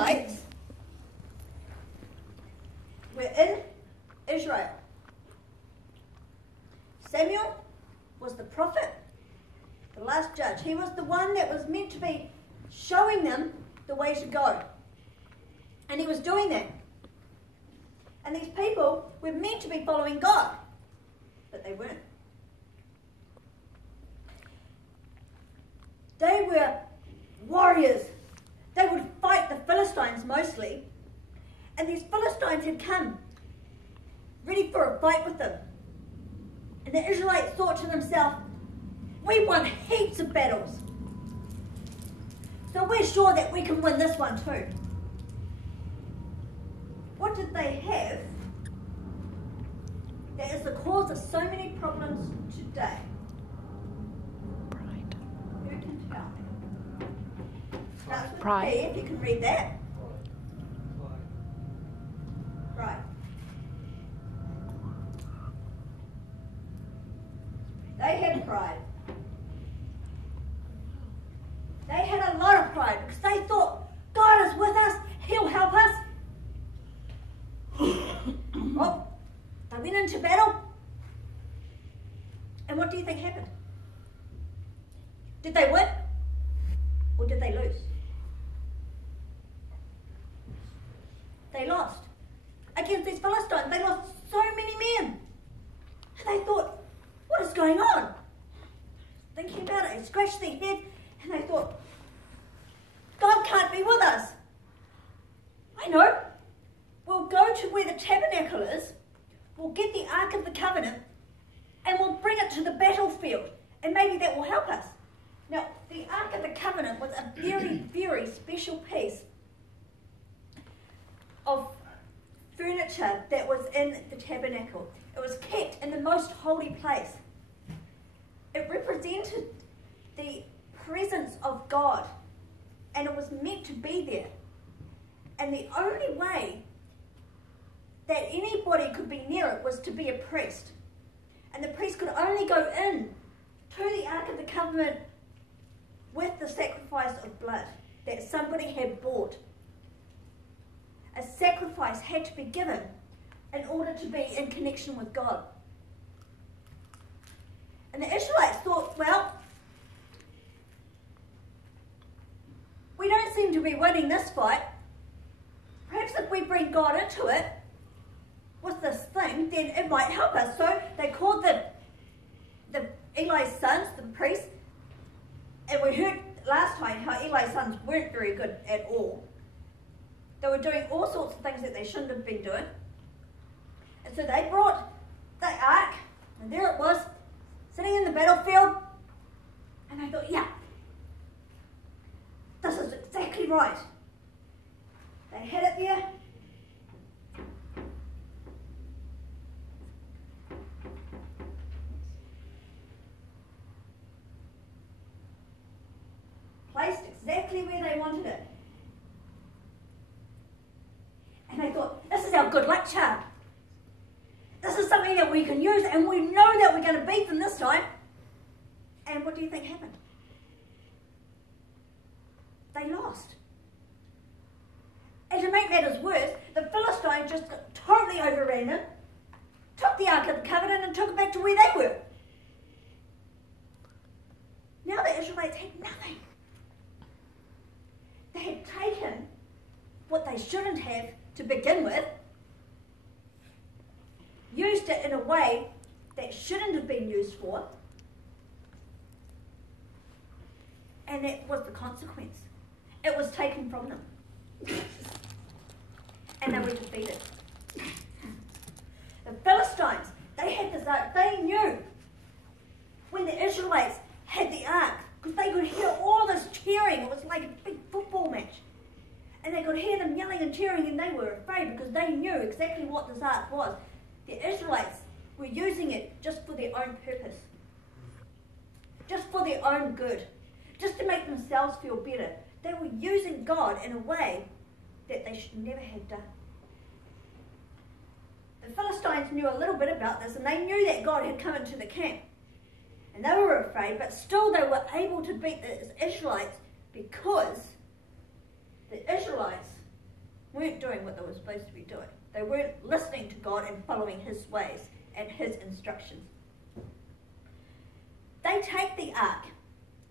Israelites were in Israel. Samuel was the prophet, the last judge. He was the one that was meant to be showing them the way to go. And he was doing that. And these people were meant to be following God, but they weren't. They were warriors. They would fight the Philistines mostly. And these Philistines had come ready for a fight with them. And the Israelites thought to themselves, we won heaps of battles, so we're sure that we can win this one too. What did they have that is the cause of so many problems today? Pride. Who can tell me? Starts with Pride. P, if you can read that. Right. They had pride. They had a lot of pride because they thought, God is with us, He'll help us. Oh, they went into battle. And what do you think happened? Did they win? Or did they lose? They lost. Against these Philistines, they lost so many men. And they thought, what is going on? Thinking about it, they scratched their head and they thought, God can't be with us. I know. We'll go to where the tabernacle is, we'll get the Ark of the Covenant, and we'll bring it to the battlefield, and maybe that will help us. Now, the Ark of the Covenant was a very, very special piece of furniture that was in the tabernacle. It was kept in the most holy place. It represented the presence of God, and it was meant to be there. And the only way that anybody could be near it was to be a priest. And the priest could only go in to the Ark of the Covenant with the sacrifice of blood that somebody had bought. A sacrifice had to be given in order to be in connection with God. And the Israelites thought, well, we don't seem to be winning this fight. Perhaps if we bring God into it with this thing, then it might help us. So they called the Eli's sons, the priests, and we heard last time how Eli's sons weren't very good at all. They were doing all sorts of things that they shouldn't have been doing. And so they brought the ark, and there it was, sitting in the battlefield. And I thought, yeah, this is exactly right. They had it there. Placed exactly where they wanted it. And I thought, this is our good luck charm. This is something that we can use, and we know that we're going to beat them this time. And what do you think happened? They lost. And to make matters worse, the Philistines just totally overran them, took the Ark of the Covenant and took it back to where they were. Now the Israelites had nothing. They had taken what they shouldn't have to begin with, used it in a way that shouldn't have been used for, and that was the consequence. It was taken from them. And they were defeated. The Philistines, they had this ark. They knew when the Israelites had the ark, because they could hear all this cheering. It was like a big football match. And they could hear them yelling and cheering, and they were afraid because they knew exactly what this ark was. The Israelites were using it just for their own purpose, just for their own good, just to make themselves feel better. They were using God in a way that they should never have done. The Philistines knew a little bit about this, and they knew that God had come into the camp. And they were afraid, but still they were able to beat the Israelites because the Israelites weren't doing what they were supposed to be doing. They weren't listening to God and following his ways and his instructions. They take the ark,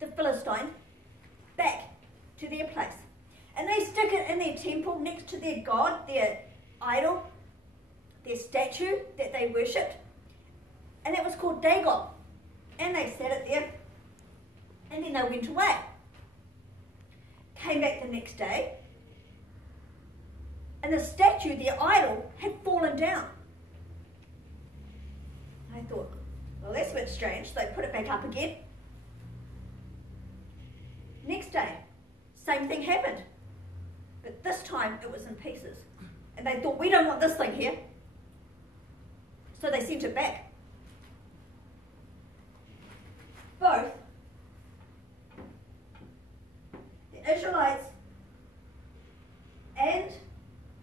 the Philistine, back to their place. And they stick it in their temple next to their god, their idol, their statue that they worshipped. And that was called Dagon. And they set it there. And then they went away. Came back the next day. And the statue, their idol, had fallen down. I thought, well, that's a bit strange. So they put it back up again. Next day, same thing happened. But this time it was in pieces. And they thought, we don't want this thing here. So they sent it back. Both the Israelites and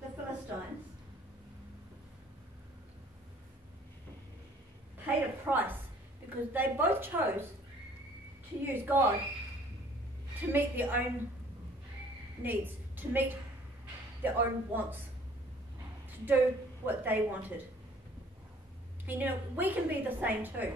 the Philistines paid a price because they both chose to use God to meet their own needs, to meet their own wants, to do what they wanted. And you know, we can be the same too.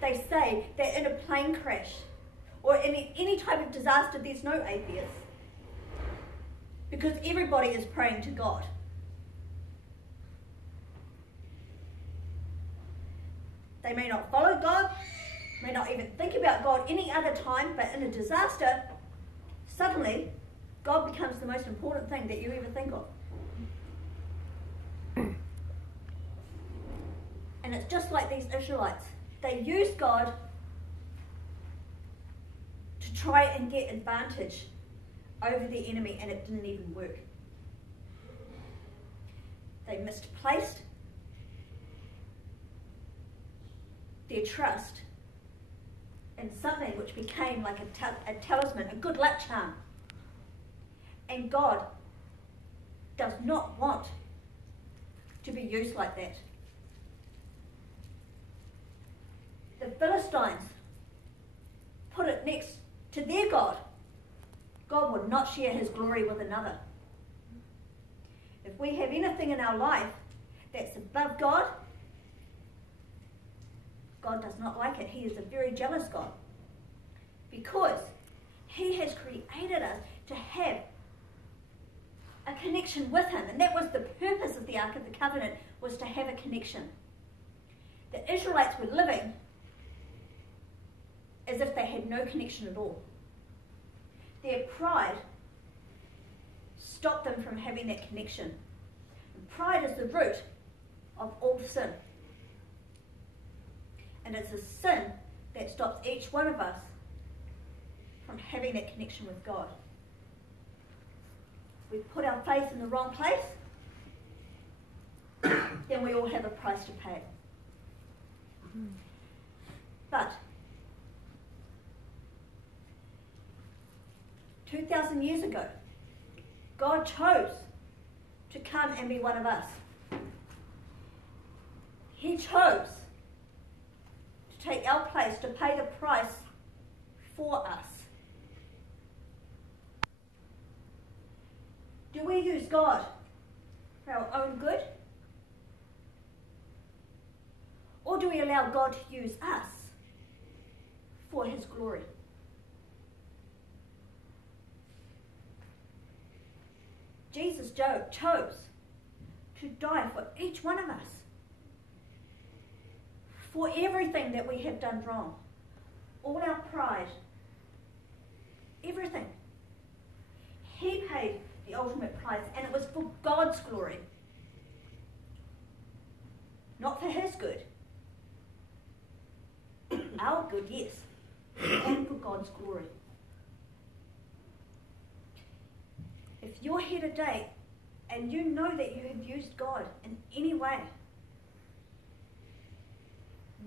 They say that in a plane crash or in any type of disaster, there's no atheists because everybody is praying to God. They may not follow God, may not even think about God any other time, but in a disaster, suddenly God becomes the most important thing that you ever think of. And it's just like these Israelites. They used God to try and get advantage over the enemy, and it didn't even work. They misplaced their trust in something which became like a talisman, a good luck charm. And God does not want to be used like that. The Philistines put it next to their God. God would not share his glory with another. If we have anything in our life that's above God, God does not like it. He is a very jealous God. Because he has created us to have a connection with him. And that was the purpose of the Ark of the Covenant, was to have a connection. The Israelites were living as if they had no connection at all. Their pride stopped them from having that connection. And pride is the root of all sin. And it's a sin that stops each one of us from having that connection with God. We put our faith in the wrong place, then we all have a price to pay. But 2,000 years ago, God chose to come and be one of us. He chose to take our place, to pay the price for us. Do we use God for our own good? Or do we allow God to use us for his glory? Jesus chose to die for each one of us, for everything that we have done wrong, all our pride, everything. He paid the ultimate price, and it was for God's glory, not for his good. Our good, yes, and for God's glory. If you're here today and you know that you have used God in any way,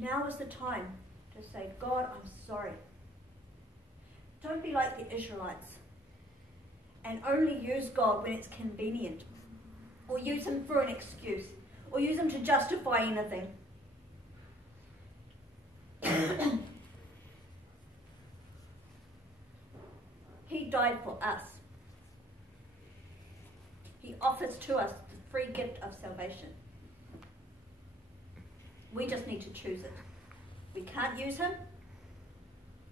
now is the time to say, God, I'm sorry. Don't be like the Israelites and only use God when it's convenient, or use him for an excuse, or use him to justify anything. He died for us. offers to us the free gift of salvation. We just need to choose it. We can't use him.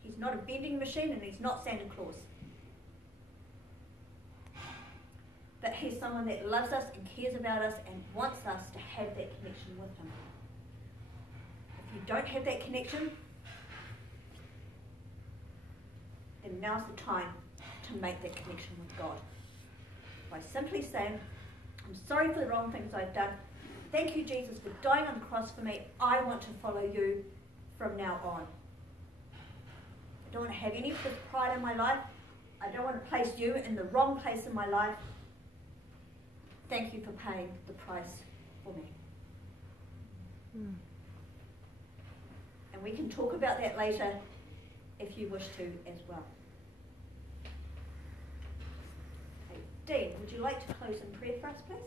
He's not a vending machine and he's not Santa Claus. But he's someone that loves us and cares about us and wants us to have that connection with him. If you don't have that connection, then now's the time to make that connection with God. By simply saying, I'm sorry for the wrong things I've done. Thank you, Jesus, for dying on the cross for me. I want to follow you from now on. I don't want to have any of this pride in my life. I don't want to place you in the wrong place in my life. Thank you for paying the price for me. And we can talk about that later if you wish to as well. Okay, Dean, would you like to close in prayer for us, please?